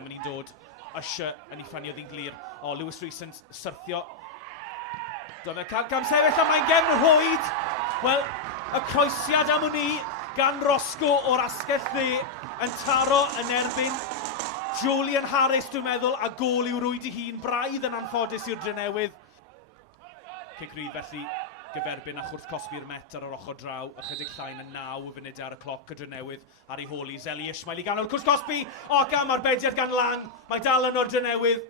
yn mynd i dod. Usher yn ei ffannio ddi'n glir. O, Lewis Rhys yn syrthio. Doedd e'n cael gamsefyll a mae'n gefn rhwyd. Wel, y croesiad am hwnni gan Roscoe o'r asgell dde yn taro yn erbyn Julian Harris, dwi'n meddwl, a gol i'w rwyd i hun. Braidd yn anffodus i'r Drenewydd. Cic rhydd felly gyferbyn a chwrth cosbi'r Met ar yr ochr draw. Ychydig llain yn 9 funudau ar y cloc y Drenewydd ar ei holi. Zeli Ishmael i ganol cwrs cosbi. O, gam arbediad gan Lang. Mae dal yn o'r Drenewydd.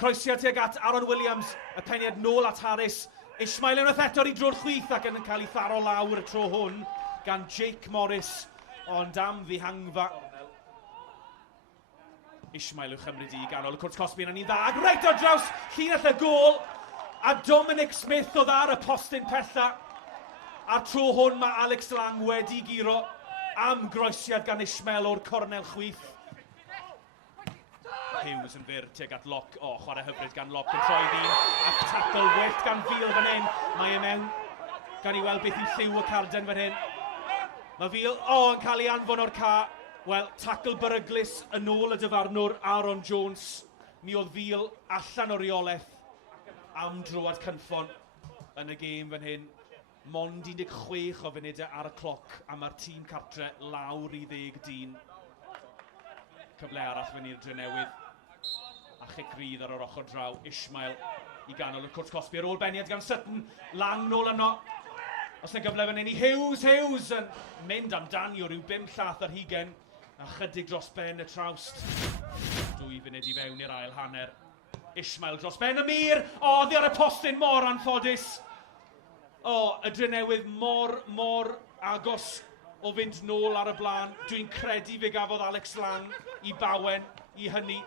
Croesiad tuag at Aaron Williams. Y peniad nôl at Harris. Ishmael yn eto i drwy'r chwith ac yn cael ei tharo lawr y tro hwn gan Jake Morris. Ond am ddihangfa. Ishmael yw chymryd i ganol y cwrs cosbi yn un dda. Ac reit o draws llinell y gol. A Dominic Smith oedd ar y postyn pella. A'r tro hwn mae Alex Lang wedi giro am groesiad gan Ishmael o'r cornel chwith. Hughes yn fyr tuag at Lock. O, chwarae hyfryd gan Lock yn troi ddyn. Ac tackle wyllt gan Fiel fan hyn. Mae e mewn. Gan i weld beth yw lliw y carden fan hyn. Mae Fiel, yn cael ei anfon o'r ca. Wel, tackle beryglus yn ôl y dyfarnwr Aaron Jones. Mi oedd Fiel allan o reolaeth am drwad cynffon yn y gêm fan hyn. Mond 16 o funudau ar y cloc a mae'r tîm cartre lawr i 10 dyn. Cyfle arall fan i'r Drenewydd. A chic rydd ar yr ochr draw. Ishmael i ganol y cwrt cosbi ar ôl beniad gan Sutton. Lang nôl yno. Os yna gyfle fan hyn i Hughes yn mynd amdani o ryw 5 llath ar hugen. A chydig dros ben y trawst. 2 funud i fewn i'r ail hanner. Ishmael dros ben y mir. Oddi ar y postyn mor anffodus. Y Drenewydd mor agos o fynd nôl ar y blaen. Dwi'n credu fe gafodd Alex Lang i bawen i hynny.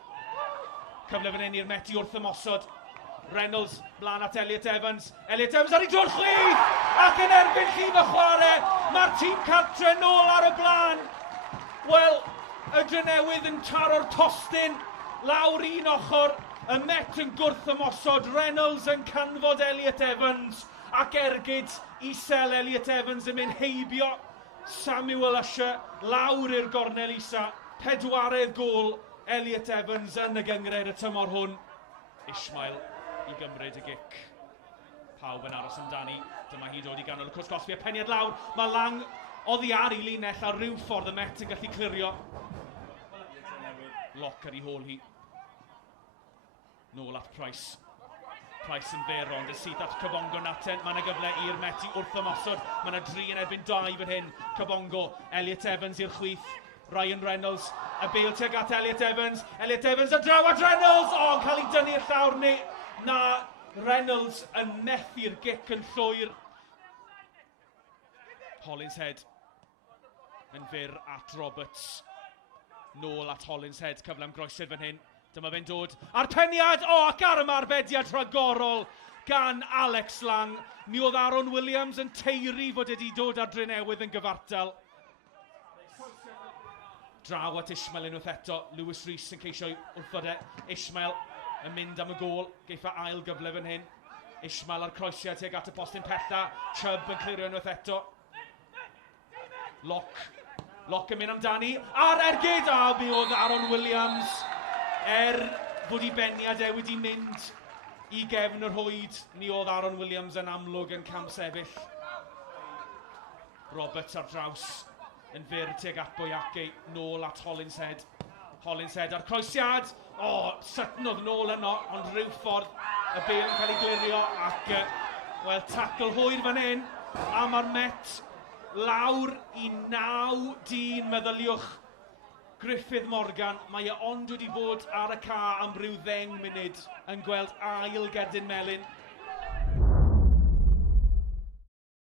Cyfle fan hyn i'r Met i wrth ymosod. Reynolds blaen at Elliot Evans. Elliot Evans ar ei drwy'r chwith. Ac yn erbyn llif y chwarae. Mae'r tîm cartre nôl ar y blaen. Wel, y Drenewydd yn taro'r postyn lawr un ochr. Y Met yn gwrth ymosod, Reynolds yn canfod Elliot Evans ac ergyd isel Elliot Evans yn mynd heibio Samuel Usher lawr i'r gornel isa. 4edd gol Elliot Evans yn y gyngred y tymor hwn. Ishmael i gymryd y gic. Pawb yn aros amdani. Dyma hi dod i ganol y cwrs cosbi a peniad lawr. Mae Lang oddi ar ei linell a rhyw ffordd y Met yn gallu clirio. Lock ar ei hôl hi. Nôl at Price. Price yn fyr ond y sydd at Cybongo Naten. Mae yna gyfle i'r Met i wrth ymosod. Mae yna 3 yn erbyn 2 fan hyn. Cybongo, Elliot Evans i'r chwith. Ryan Reynolds, y beil tuag at Elliot Evans. Elliot Evans a draw at Reynolds. Yn cael ei dynnu'r llawr ni. Na, Reynolds yn methu'r gic yn llwyr. Hollinshead yn fyr at Roberts. Nôl at Hollinshead, cyfle am groesyd fan hyn. Dyma fe'n dod a'r peniad, ac ar y marbediad rhagorol gan Alex Lang. Mi oedd Aaron Williams yn teiri fod wedi dod ar Drenewydd yn gyfartal. Draw at Ishmael unwaith eto. Lewis Rhys yn ceisio wrthod e. Ishmael yn mynd am y gol. Geiffa ail gyfle fan hyn. Ishmael ar croesiad tuag at y postyn pella. Chubb yn clirio unwaith eto. Lock yn mynd amdani. A'r ergyd, mi oedd Aaron Williams. Fod i beniad wedi mynd i gefn yr hwyd, mi oedd Aaron Williams yn amlwg yn camsefyll. Roberts ar draws yn fyr tuag at Boyake, nôl at Hollinshead. Hollinshead ar croesiad. Sutton oedd nôl yno, ond rhyw ffordd y beil yn cael ei glirio ac tackle hwyr fan hyn. A mae'r Met lawr i 9 dyn, meddyliwch. Griffith Morgan, mae ond wedi bod ar y ca am ryw 10 munud yn gweld ail gerdyn melyn.